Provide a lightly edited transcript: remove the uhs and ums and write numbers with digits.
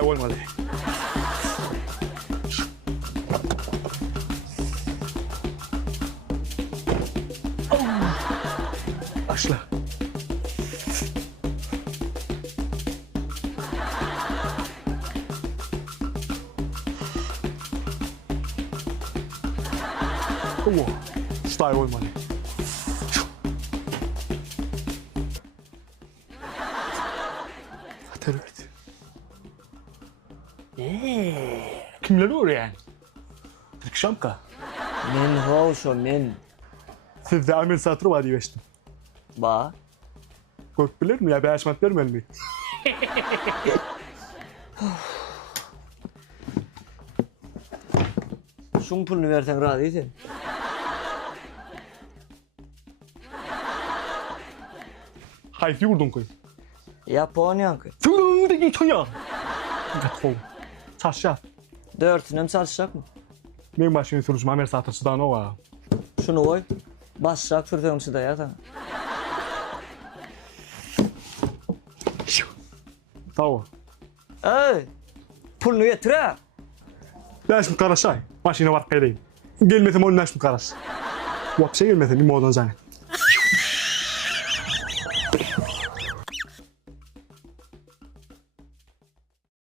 stay olmalı. Başla. Stay olmalı. Evet. Kimleri öğren? Türk Şamka. Men hoşo men. Sizde Amir Satır var diyorsun. Ba. Kork bilir mi ya? Bir aşmat vermeli mi? Şun pulunu versen razıysan. Hayfi vurdun koy. Yaponiyankı. Tüğdeki çoya. Gatfol. Çarşaf. Dörtünem çalışacak mı? Benim başını sürücüm Amir Satır sıdan o var. Şunu koy. Basacak sürtüğümsü de ya sana. Tamam. Ey! Pulunu getir ha. Beş mi karaşay? Maşine var peydeyim. Gelmedim onun beş mi karaş? Vapşe gelmedim bir modan zannet.